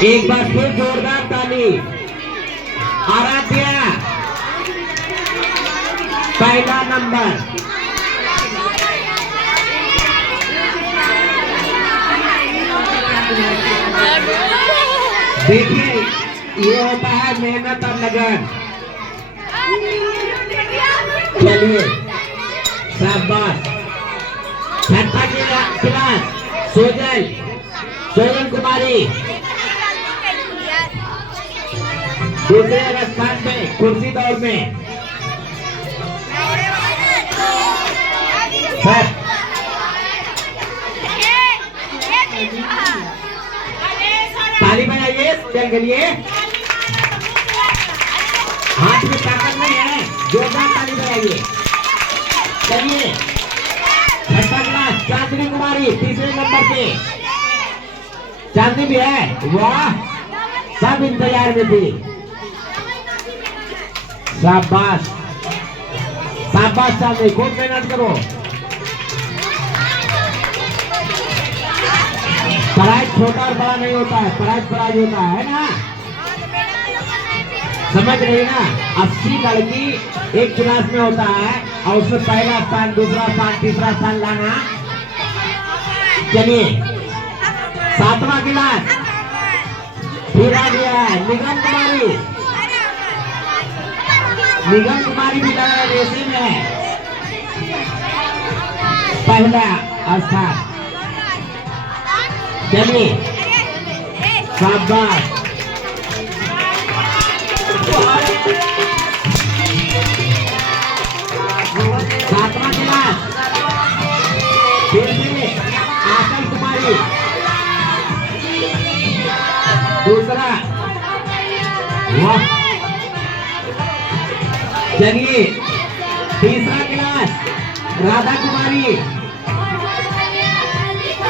एक बार फिर जोरदार ताली। आराध्या पहला नंबर। देखिए ये होता है मेहनत और लगन। चलिए शाबाश। छठा क्लास सोजल कुमारी दूसरे स्थान पे कुर्सी दौड़ में। ताली बजाइए सोजल के लिए। हाथ में ताकत नहीं है, जोरदार ताली बजाइए। चलिए छठा क्लास चांदनी कुमारी तीसरे नंबर पे। चांदनी भी है, वाह सब इंतजार में थी। शाबाश शाबाश चांदनी, खूब मेहनत करो। प्राइज छोटा और बड़ा नहीं होता है, प्राइज होता है ना, समझ रही ना। 80 लड़की एक क्लास में होता है और उसमें पहला स्थान, दूसरा स्थान, तीसरा स्थान लाना। चलिए सातवां क्लास फिर आ गया है निगम कुमारी। निगम कुमारी भी लगा रेसी में है, पहला स्थान। चलिए शाबाश। सातवां क्लास फिर से आंचल कुमारी दूसरा, वाह। चलिए तीसरा क्लास राधा कुमारी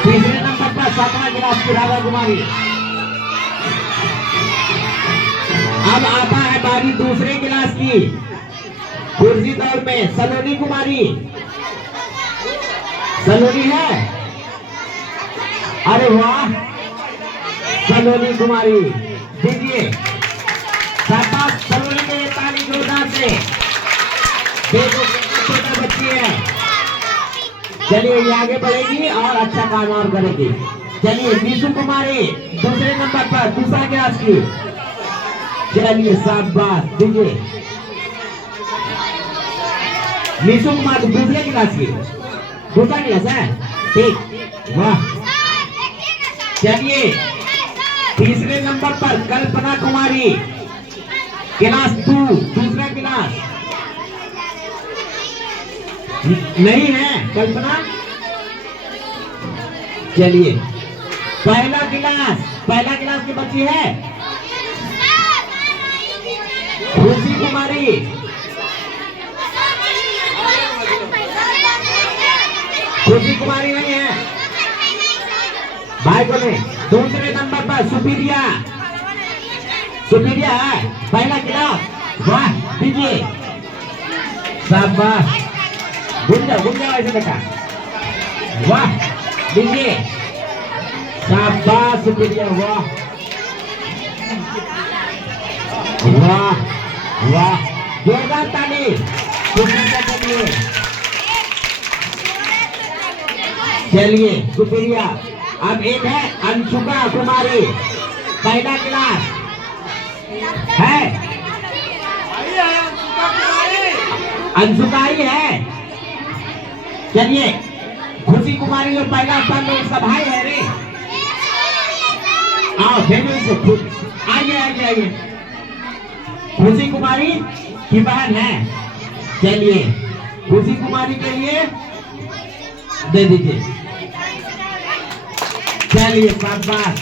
तीसरे नंबर पर। सातवां क्लास की राधा कुमारी। अब आता है बारी दूसरे क्लास की कुर्सी दौड़ में सलोनी कुमारी। सलोनी है, अरे वाह सलोनी कुमारी, दीजिए शाबाश सलोनी के लिए ताली जोरदार से। देखो छोटा बच्ची है। चलिए ये आगे बढ़ेगी और अच्छा काम और करेगी। चलिए नीशु कुमारी दूसरे नंबर पर, दूसरा क्लास की। चलिए शाबाश, दीजिए नीशु कुमार दूसरे क्लास की। दूसरा क्लास है, ठीक, वाह। चलिए तीसरे नंबर पर कल्पना कुमारी क्लास 2 दूसरा क्लास। नहीं है कल्पना। चलिए पहला क्लास की बच्ची है खुशी कुमारी। खुशी कुमारी नहीं है भाई को नहीं। दूसरे नंबर पर सुपीरिया है, पहला क्लास, वाह दीजिए शाबाश। घूम जाओ ऐसे बेटा, वाह दीजिए शाबाश सुपीरिया, वाह वाह वाह, जोरदार ताली सुपीरिया के लिए। चलिए सुपीरिया। अब एक है अंशुका कुमारी, पहला क्लास है, अंशुका ही है। चलिए खुशी कुमारी और पहला स्थान में उसका भाई है रे। आओ भेजो इसको, आइए। खुशी कुमारी की बहन है। चलिए खुशी कुमारी के लिए दे दीजिए। चलिए शाबाश,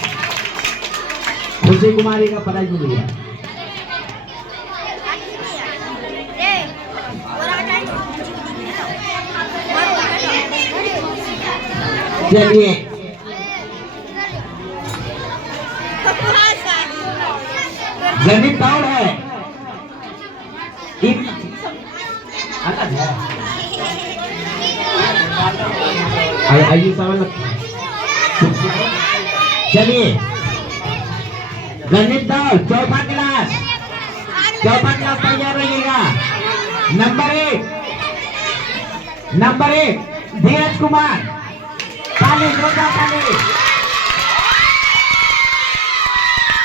खुशी कुमारी का प्राइज मिल गया। चलिए गणित दौड़ है, आइए सवाल। चलिए गणित दौड़ चौथा क्लास तैयार रहिएगा। नंबर एक धीरज कुमार, ताली जोरदार ताली।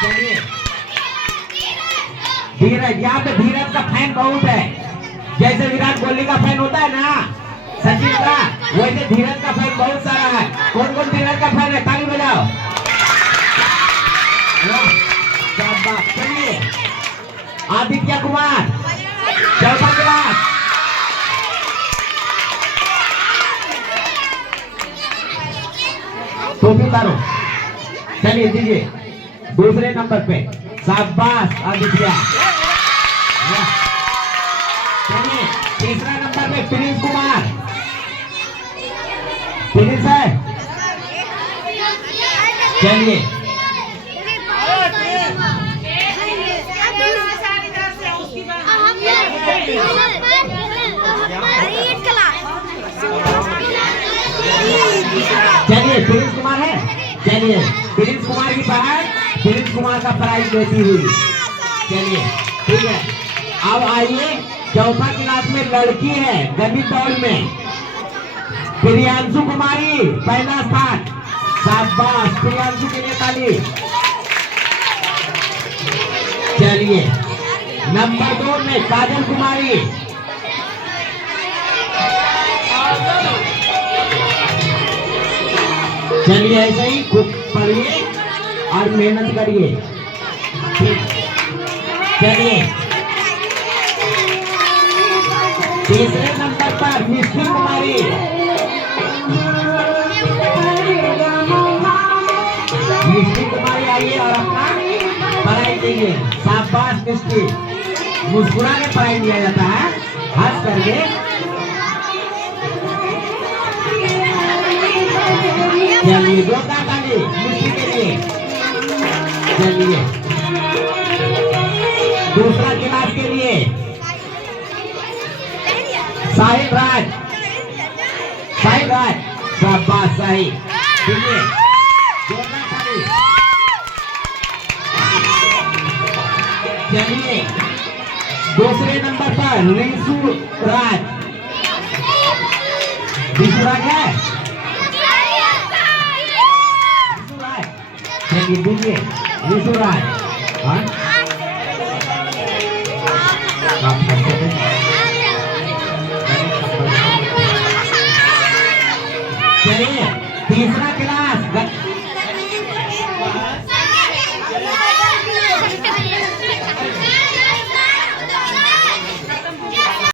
चलिए धीरज, यहाँ पे धीरज का फैन बहुत है। जैसे विराट कोहली का फैन होता है ना, सचिन का, वैसे धीरज का फैन बहुत सारा है। कौन कौन धीरज का फैन है? ताली बजाओ। चलिए आदित्य कुमार चौथा क्लास, टोपी उतारो। चलिए दीजिए दूसरे नंबर पे, शाबाश आदित्य। चलिए तीसरा नंबर पे प्रिंस कुमार, प्रिंस है। चलिए प्रिंस कुमार है। चलिए प्रिंस कुमार की पढ़ाई, प्रिंस कुमार का प्राइज लेती हुई। चलिए ठीक है। अब आइए चौथा क्लास में लड़की है गणित दौड़ में, प्रियांशु कुमारी पहला स्थान। शाबाश प्रियांशु के लिए ताली। चलिए नंबर 2 में काजल कुमारी। चलिए ऐसे ही खूब पढ़िए और मेहनत करिए। चलिए तीसरे नंबर पर मिष्टी कुमारी, मिष्टी कुमारी आइए और अपना पढ़ाई कीजिए। शाबाश मिष्टी, मुस्कुरा के पढ़ाई दिया जाता है, हंस करके। चलिए जोरदार ताली मिष्टी के लिए। चलिए दूसरा क्लास के लिए साहिल राज, शाबाश साहिल। चलिए जोरदार ताली। चलिए दूसरे नंबर पर रिशु राज है। चलिए दीजिए रिशु राज।